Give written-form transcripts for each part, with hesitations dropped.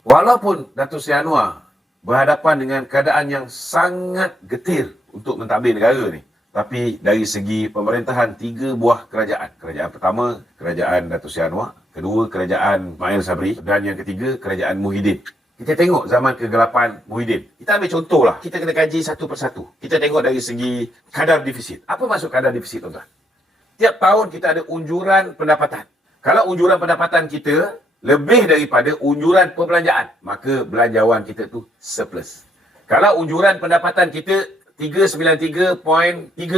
Walaupun Datuk Seri Anwar berhadapan dengan keadaan yang sangat getir untuk mentadbir negara ni, tapi dari segi pemerintahan 3 buah kerajaan. Kerajaan pertama, kerajaan Datuk Seri Anwar. Kedua, kerajaan Ismail Sabri. Dan yang ketiga, kerajaan Muhyiddin. Kita tengok zaman kegelapan Muhyiddin. Kita ambil contoh lah. Kita kena kaji satu persatu. Kita tengok dari segi kadar defisit. Apa maksud kadar defisit, tuan-tuan? Tiap tahun kita ada unjuran pendapatan. Kalau unjuran pendapatan kita lebih daripada unjuran perbelanjaan, maka belanjawan kita tu surplus. Kalau unjuran pendapatan kita 393.3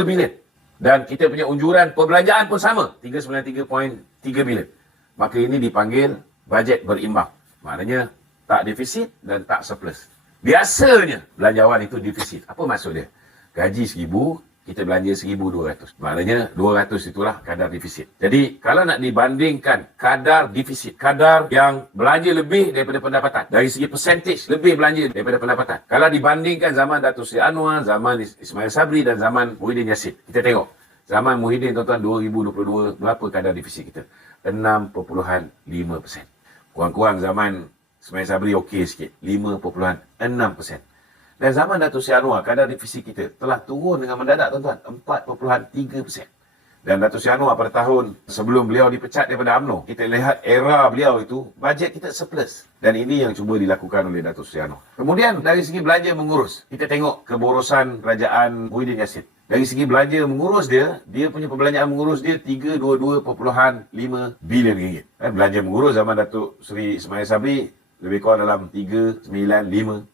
bilion dan kita punya unjuran perbelanjaan pun sama, 393.3 bilion, maka ini dipanggil bajet berimbang. Maknanya tak defisit dan tak surplus. Biasanya belanjawan itu defisit. Apa maksud dia? Gaji 1,000, kita belanja 1,200. Maknanya 200 itulah kadar defisit. Jadi kalau nak dibandingkan kadar defisit, kadar yang belanja lebih daripada pendapatan, dari segi percentage lebih belanja daripada pendapatan. Kalau dibandingkan zaman Datuk Seri Anwar, zaman Ismail Sabri dan zaman Muhyiddin Yassin. Kita tengok. Zaman Muhyiddin, tuan-tuan, 2022, berapa kadar defisit kita? 6.5%. Kurang-kurang zaman Ismail Sabri okey sikit, 5.6%. Dan zaman Datuk Seri Anwar, kadar defisit kita telah turun dengan mendadak, tuan-tuan, 4.3%. Dan Datuk Seri Anwar pada tahun sebelum beliau dipecat daripada UMNO, kita lihat era beliau itu, bajet kita surplus. Dan ini yang cuba dilakukan oleh Datuk Seri Anwar. Kemudian dari segi belanja mengurus, kita tengok keborosan kerajaan Muhyiddin Yassin. Dari segi belanja mengurus dia punya perbelanjaan mengurus dia 322.5 bilion ringgit. Belanja mengurus zaman Datuk Seri Ismail Sabri lebih kurang dalam 395.3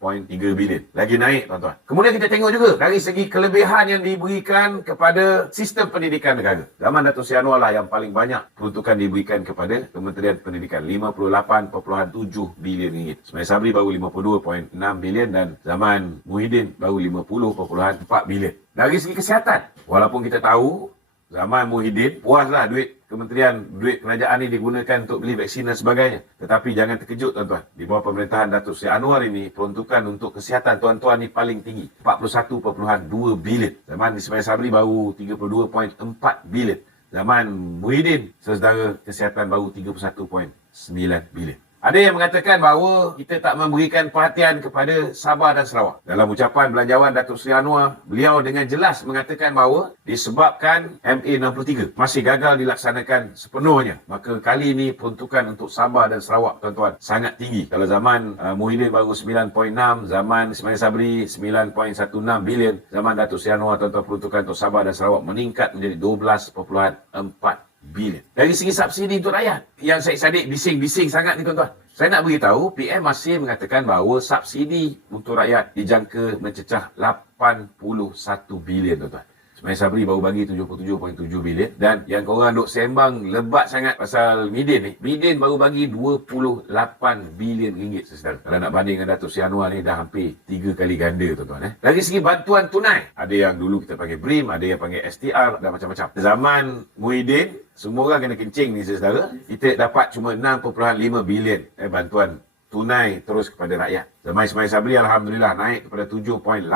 bilion. Lagi naik, tuan-tuan. Kemudian kita tengok juga dari segi kelebihan yang diberikan kepada sistem pendidikan negara. Zaman Datuk Seri Anwar lah yang paling banyak peruntukan diberikan kepada Kementerian Pendidikan, 58.7 bilion ringgit. Ismail Sabri baru 52.6 bilion dan zaman Muhyiddin baru 50.4 bilion. Dari segi kesihatan, walaupun kita tahu zaman Muhyiddin puaslah duit kementerian, duit kerajaan ini digunakan untuk beli vaksin dan sebagainya. Tetapi jangan terkejut, tuan-tuan. Di bawah pemerintahan Datuk Seri Anwar ini, peruntukan untuk kesihatan tuan-tuan ni paling tinggi. 41.2 bilion. Zaman Ismail Sabri baru 32.4 bilion. Zaman Muhyiddin, saudara kesihatan baru 31.9 bilion. Ada yang mengatakan bahawa kita tak memberikan perhatian kepada Sabah dan Sarawak. Dalam ucapan belanjawan Datuk Seri Anwar, beliau dengan jelas mengatakan bahawa disebabkan MA63 masih gagal dilaksanakan sepenuhnya. Maka kali ini peruntukan untuk Sabah dan Sarawak, tuan-tuan, sangat tinggi. Kalau zaman Muhyiddin baru 9.6, zaman Ismail Sabri 9.16 bilion, zaman Datuk Seri Anwar, tuan-tuan, peruntukan untuk Sabah dan Sarawak meningkat menjadi 12.4 bilion. Dari segi subsidi untuk rakyat, yang Syed Saddiq bising-bising sangat ni, tuan-tuan. Saya nak beritahu, PM masih mengatakan bahawa subsidi untuk rakyat dijangka mencecah 81 bilion, tuan-tuan. Ismail Sabri baru bagi 77.7 bilion. Dan yang korang duk sembang lebat sangat pasal Midin ni, Midin baru bagi 28 bilion ringgit, saudara. Kalau nak banding dengan Datuk Seri Anwar ni, dah hampir 3 kali ganda, tuan-tuan. Dari segi bantuan tunai, ada yang dulu kita panggil BRIM, ada yang panggil STR dan macam-macam. Zaman Muhyiddin, semua orang kena kencing ni, saudara. Kita dapat cuma 6.5 bilion bantuan tunai terus kepada rakyat. Zaman Ismail Sabri, alhamdulillah, naik kepada 7.8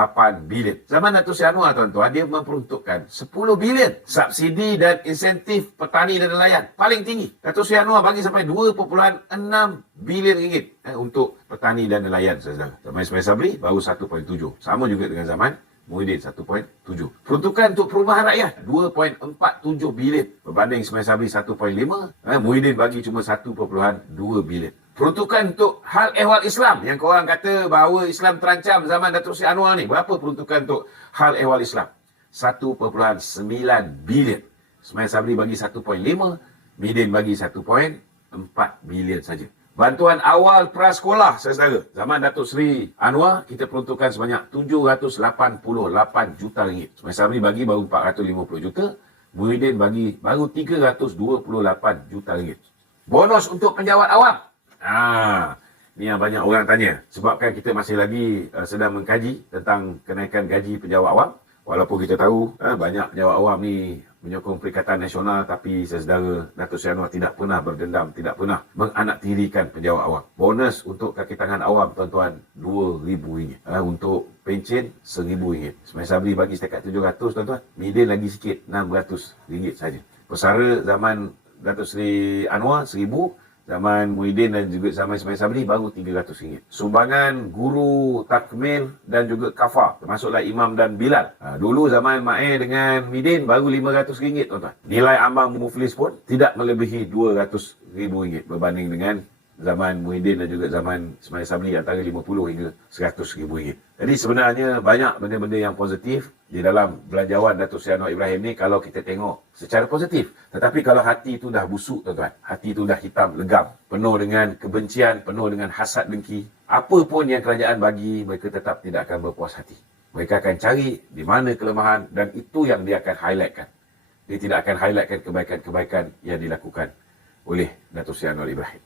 bilion. Zaman Datuk Seri Anwar, tuan-tuan, dia memperuntukkan 10 bilion subsidi dan insentif petani dan nelayan. Paling tinggi. Datuk Seri Anwar bagi sampai 2.6 bilion ringgit untuk petani dan nelayan, saudara. Zaman Ismail Sabri baru 1.7. Sama juga dengan zaman Muhyiddin, 1.7. Peruntukan untuk perumahan rakyat 2.47 bilion. Berbanding Ismail Sabri 1.5, Muhyiddin bagi cuma 1.2 bilion. Peruntukan untuk hal ehwal Islam, yang korang kata bahawa Islam terancam zaman Datuk Seri Anwar ni, berapa peruntukan untuk hal ehwal Islam? 1.9 bilion. Ismail Sabri bagi 1.5, Muhyiddin bagi 1.4 bilion saja. Bantuan awal prasekolah, saudara. Zaman Datuk Seri Anwar, kita peruntukkan sebanyak 788 juta ringgit. Ismail Sabri bagi baru 450 juta. Muhyiddin bagi baru 328 juta ringgit. Bonus untuk penjawat awam. Ni yang banyak orang tanya. Sebabkan kita masih lagi sedang mengkaji tentang kenaikan gaji penjawat awam. Walaupun kita tahu banyak penjawat awam ni menyokong Perikatan Nasional, tapi saudara Datuk Seri Anwar tidak pernah berdendam, tidak pernah menganaktirikan penjawat awam. Bonus untuk kaki tangan awam, tuan-tuan, RM2,000. Untuk pencen RM1,000. Ismail Sabri bagi setakat 700, tuan-tuan. Muhyiddin lagi sikit, RM600 saja. Pesara zaman Datuk Seri Anwar RM1,000, zaman Muhyiddin dan juga zaman Ismail Sabri baru RM300. Sumbangan guru takmil dan juga kafar, termasuklah imam dan bilal. Dulu zaman Ma'e dengan Midin baru RM500, tuan-tuan. Nilai ambang muflis pun tidak melebihi RM200,000 berbanding dengan zaman Muhyiddin dan juga zaman Ismail Sabri antara RM50 hingga RM100,000. Jadi sebenarnya banyak benda-benda yang positif di dalam belanjawan Datuk Seri Anwar Ibrahim ni kalau kita tengok secara positif. Tetapi kalau hati itu dah busuk, tuan-tuan, hati itu dah hitam, legam, penuh dengan kebencian, penuh dengan hasad dengki, apa pun yang kerajaan bagi, mereka tetap tidak akan berpuas hati. Mereka akan cari di mana kelemahan dan itu yang dia akan highlightkan. Dia tidak akan highlightkan kebaikan-kebaikan yang dilakukan oleh Datuk Seri Anwar Ibrahim.